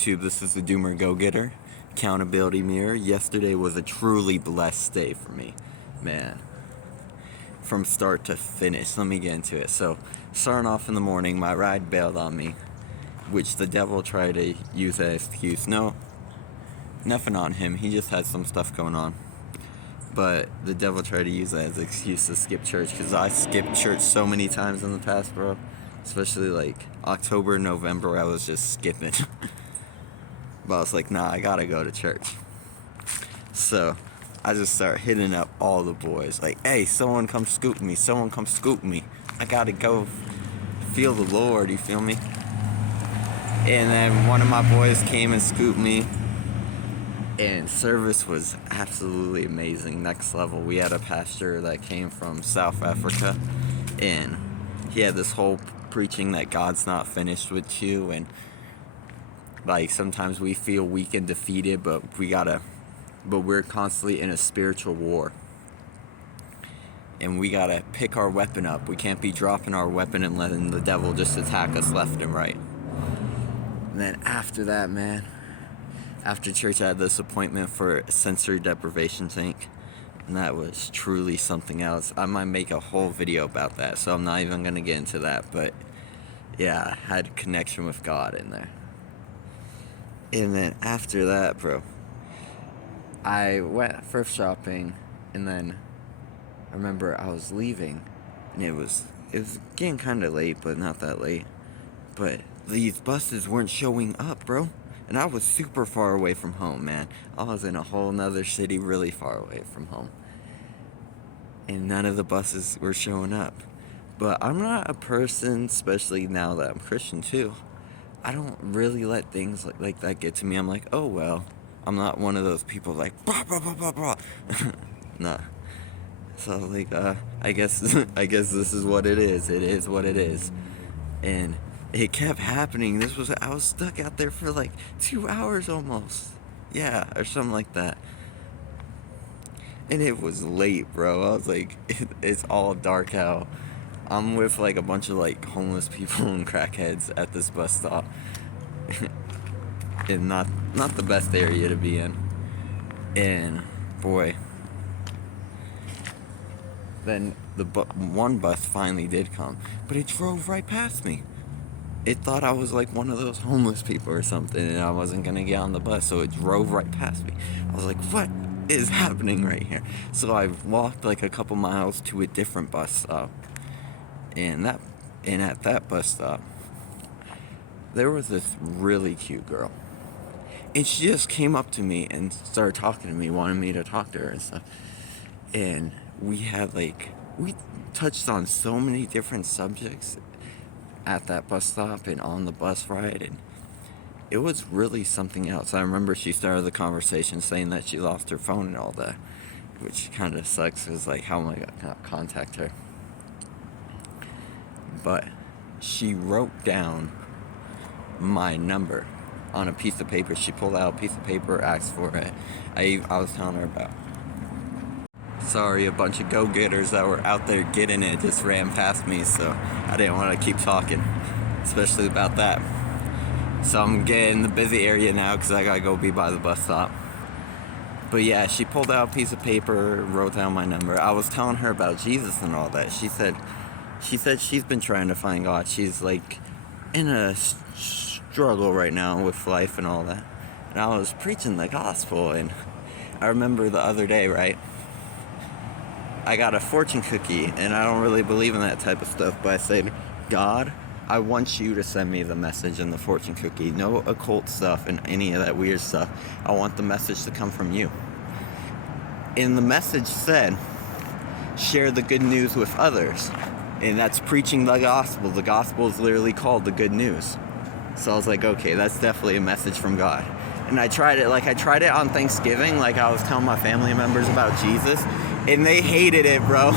YouTube, this is the Doomer Go-Getter, Accountability Mirror. Yesterday was a truly blessed day for me, man. From start to finish, let me get into it. So, starting off in the morning, my ride bailed on me, which the devil tried to use as an excuse. No, nothing on him, he just had some stuff going on. But the devil tried to use that as an excuse to skip church, because I skipped church so many times in the past, bro. Especially like October, November, I was just skipping. But I was like, nah, I gotta go to church. So I just start hitting up all the boys. Like, hey, someone come scoop me. Someone come scoop me. I gotta go feel the Lord, you feel me? And then one of my boys came and scooped me. And service was absolutely amazing, next level. We had a pastor that came from South Africa. And he had this whole preaching that God's not finished with you, and like sometimes we feel weak and defeated, but we're constantly in a spiritual war, and we gotta pick our weapon up. We can't be dropping our weapon and letting the devil just attack us left and right. And then after that, man, after church I had this appointment for a sensory deprivation tank. And that was truly something else. I might make a whole video about that, so I'm not even going to get into that. But yeah, I had a connection with God in there. And then after that, bro, I went thrift shopping, and then I remember I was leaving, and it was getting kind of late, but not that late. But these buses weren't showing up, bro. And I was super far away from home, man. I was in a whole nother city really far away from home. And none of the buses were showing up. But I'm not a person, especially now that I'm Christian too, I don't really let things like that get to me. I'm like, oh well. I'm not one of those people like, blah, blah, blah, blah, blah. Nah. So like, I guess this is what it is. It is what it is. And it kept happening. I was stuck out there for like 2 hours almost. Yeah, or something like that. And it was late, bro. I was like, it's all dark out. I'm with like a bunch of like homeless people and crackheads at this bus stop. And not the best area to be in. And boy, then the one bus finally did come, but it drove right past me. It thought I was like one of those homeless people or something, and I wasn't gonna get on the bus, so it drove right past me. I was like, what is happening right here? So I walked like a couple miles to a different bus stop, and at that bus stop, there was this really cute girl, and she just came up to me and started talking to me, wanted me to talk to her and stuff. And we touched on so many different subjects at that bus stop and on the bus ride, and it was really something else. I remember she started the conversation saying that she lost her phone and all that, which kind of sucks, because like, how am I gonna contact her? But she wrote down my number on a piece of paper. She pulled out a piece of paper, asked for it. I was telling her about. Sorry, a bunch of go-getters that were out there getting it just ran past me, so I didn't want to keep talking, especially about that. So I'm getting the busy area now because I gotta go be by the bus stop. But yeah, she pulled out a piece of paper, wrote down my number. I was telling her about Jesus and all that. She said she's been trying to find God. She's like in a struggle right now with life and all that. And I was preaching the gospel, and I remember the other day, right? I got a fortune cookie, and I don't really believe in that type of stuff, but I said, God, I want you to send me the message in the fortune cookie. No occult stuff and any of that weird stuff. I want the message to come from you. And the message said, share the good news with others. And that's preaching the gospel. The gospel is literally called the good news. So I was like, okay, that's definitely a message from God. And I tried it on Thanksgiving, like I was telling my family members about Jesus, and they hated it, bro.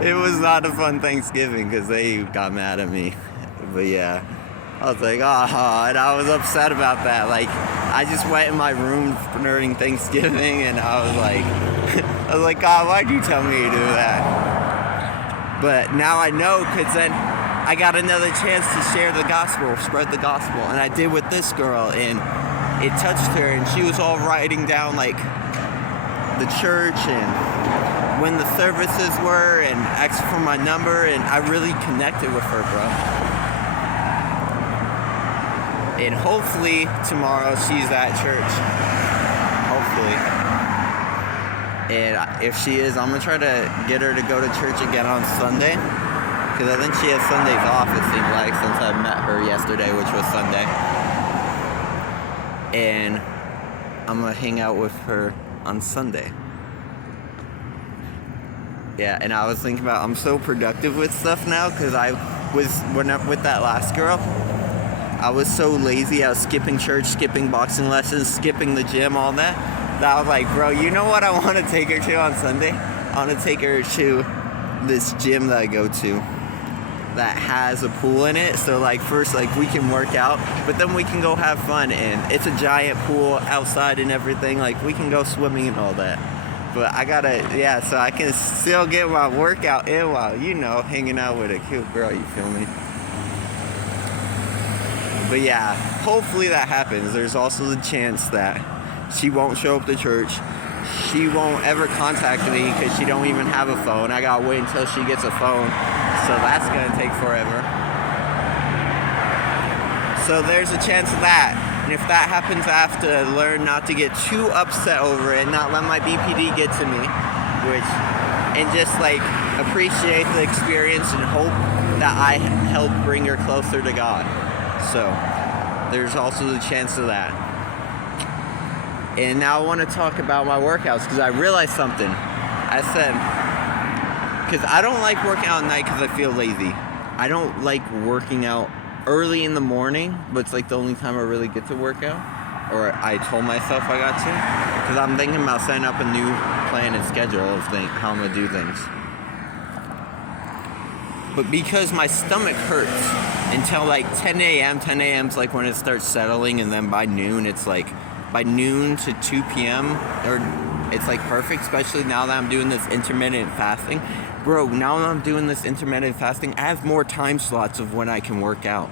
It was not a fun Thanksgiving because they got mad at me. But yeah, I was like, and I was upset about that. Like, I just went in my room during Thanksgiving, and I was like, God, why'd you tell me to do that? But now I know, because then I got another chance to share the gospel, spread the gospel. And I did with this girl, and it touched her, and she was all writing down like the church and when the services were, and asked for my number, and I really connected with her, bro. And hopefully tomorrow she's at church. Hopefully. And if she is, I'm gonna try to get her to go to church again on Sunday, because I think she has Sundays off, it seems like, since I met her yesterday, which was Sunday. And I'm gonna hang out with her on Sunday. Yeah, and I was thinking about, I'm so productive with stuff now, because when I'm with that last girl, I was so lazy. I was skipping church, skipping boxing lessons, skipping the gym, all that I was like, bro, you know what I want to take her to on Sunday? I want to take her to this gym that I go to that has a pool in it. So like first, like we can work out, but then we can go have fun, and it's a giant pool outside and everything. Like we can go swimming and all that. But I gotta, so I can still get my workout in while, hanging out with a cute girl, you feel me? But yeah, hopefully that happens. There's also the chance that she won't show up to church. She won't ever contact me because she don't even have a phone. I gotta wait until she gets a phone, so that's gonna take forever. So there's a chance of that. And if that happens, I have to learn not to get too upset over it, not let my BPD get to me, and just like appreciate the experience and hope that I help bring her closer to God. So there's also the chance of that. And now I want to talk about my workouts, because I realized something. I said, because I don't like working out at night because I feel lazy. I don't like working out early in the morning, but it's like the only time I really get to work out. Or I told myself I got to. Because I'm thinking about setting up a new plan and schedule of how I'm going to do things. But because my stomach hurts until like 10 a.m. 10 a.m. is like when it starts settling, and then by noon it's like, by noon to 2 p.m. or it's like perfect, especially now that I'm doing this intermittent fasting. Bro, now that I'm doing this intermittent fasting, I have more time slots of when I can work out.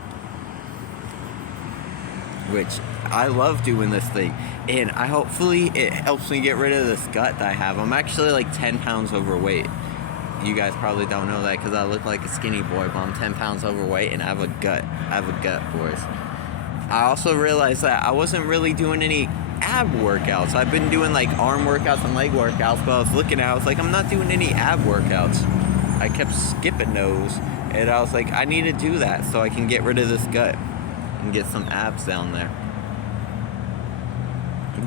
Which, I love doing this thing. And hopefully it helps me get rid of this gut that I have. I'm actually like 10 pounds overweight. You guys probably don't know that because I look like a skinny boy, but I'm 10 pounds overweight and I have a gut. I have a gut, boys. I also realized that I wasn't really doing any ab workouts. I've been doing like arm workouts and leg workouts, but I was looking at it, I was like, I'm not doing any ab workouts. I kept skipping those, and I was like, I need to do that so I can get rid of this gut and get some abs down there.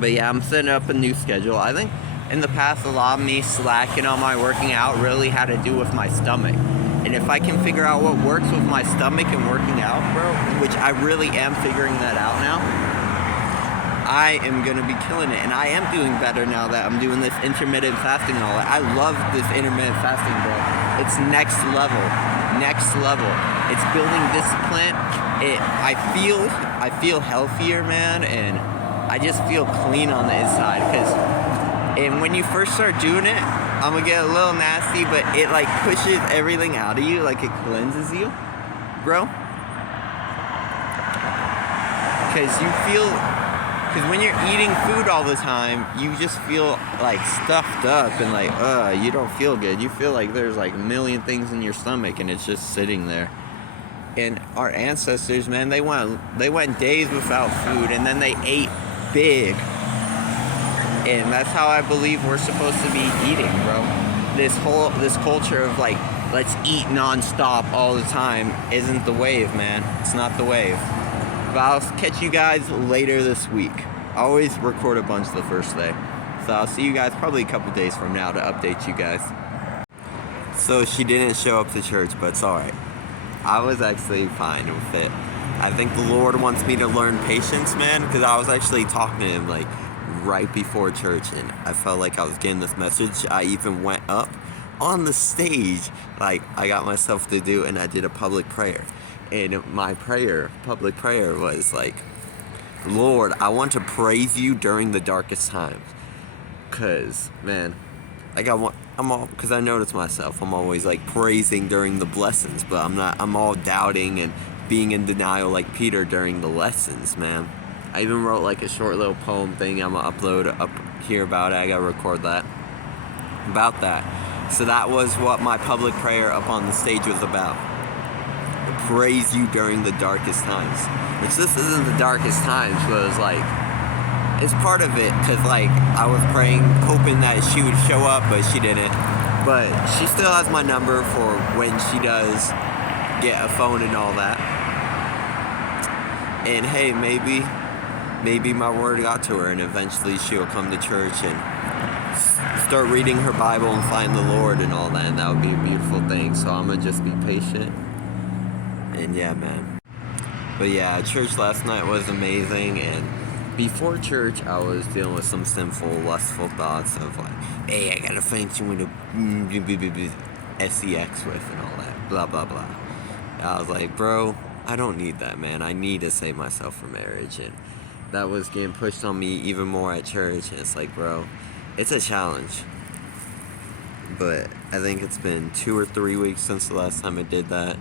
But yeah, I'm setting up a new schedule. I think in the past, a lot of me slacking on my working out really had to do with my stomach. And if I can figure out what works with my stomach and working out, bro, which I really am figuring that out now, I am going to be killing it. And I am doing better now that I'm doing this intermittent fasting and all that. I love this intermittent fasting, bro. It's next level. Next level. It's building discipline. I feel healthier, man, and I just feel clean on the inside. And when you first start doing it, I'm gonna get a little nasty, but it like pushes everything out of you, like it cleanses you, bro. Because when you're eating food all the time, you just feel like stuffed up and like, you don't feel good. You feel like there's like a million things in your stomach and it's just sitting there. And our ancestors, man, they went days without food, and then they ate big. And that's how I believe we're supposed to be eating, bro. This culture of like, let's eat nonstop all the time isn't the wave, man. It's not the wave. But I'll catch you guys later this week. I always record a bunch the first day. So I'll see you guys probably a couple days from now to update you guys. So she didn't show up to church, but it's alright. I was actually fine with it. I think the Lord wants me to learn patience, man, because I was actually talking to him like right before church, and I felt like I was getting this message. I even went up on the stage, like I got myself to do, and I did a public prayer. And my public prayer was like, Lord, I want to praise you during the darkest times. Because, man, like I'm all, because I notice myself, I'm always like praising during the blessings, but I'm all doubting and being in denial like Peter during the lessons, man. I even wrote like a short little poem thing I'm gonna upload up here about it. I gotta record that. About that. So that was what my public prayer up on the stage was about. Praise you during the darkest times. Which this isn't the darkest times, but it was like, it's part of it, because like I was praying, hoping that she would show up, but she didn't. But she still has my number for when she does get a phone and all that. And hey, maybe my word got to her, and eventually she'll come to church and start reading her Bible and find the Lord and all that, and that would be a beautiful thing. So I'm gonna just be patient. And yeah, man. But yeah, church last night was amazing, and before church, I was dealing with some sinful, lustful thoughts of like, hey, I gotta find someone to sex with and all that, blah, blah, blah. I was like, bro, I don't need that, man. I need to save myself for marriage. And that was getting pushed on me even more at church. And it's like, bro, it's a challenge. But I think it's been 2 or 3 weeks since the last time I did that.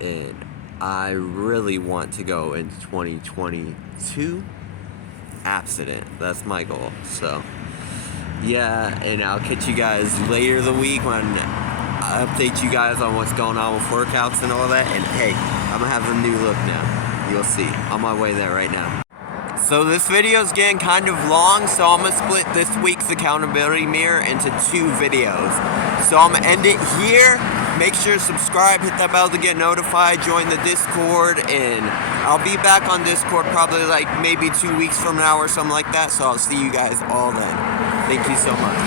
And I really want to go into 2022 abstinent. That's my goal. So yeah, and I'll catch you guys later the week when I update you guys on what's going on with workouts and all that. And hey, I'm gonna have a new look now. You'll see. On my way there right now. So this video is getting kind of long, so I'm gonna split this week's accountability mirror into 2 videos. So I'm gonna end it here. Make sure to subscribe, hit that bell to get notified, join the Discord, and I'll be back on Discord probably like maybe 2 weeks from now or something like that. So I'll see you guys all then. Thank you so much.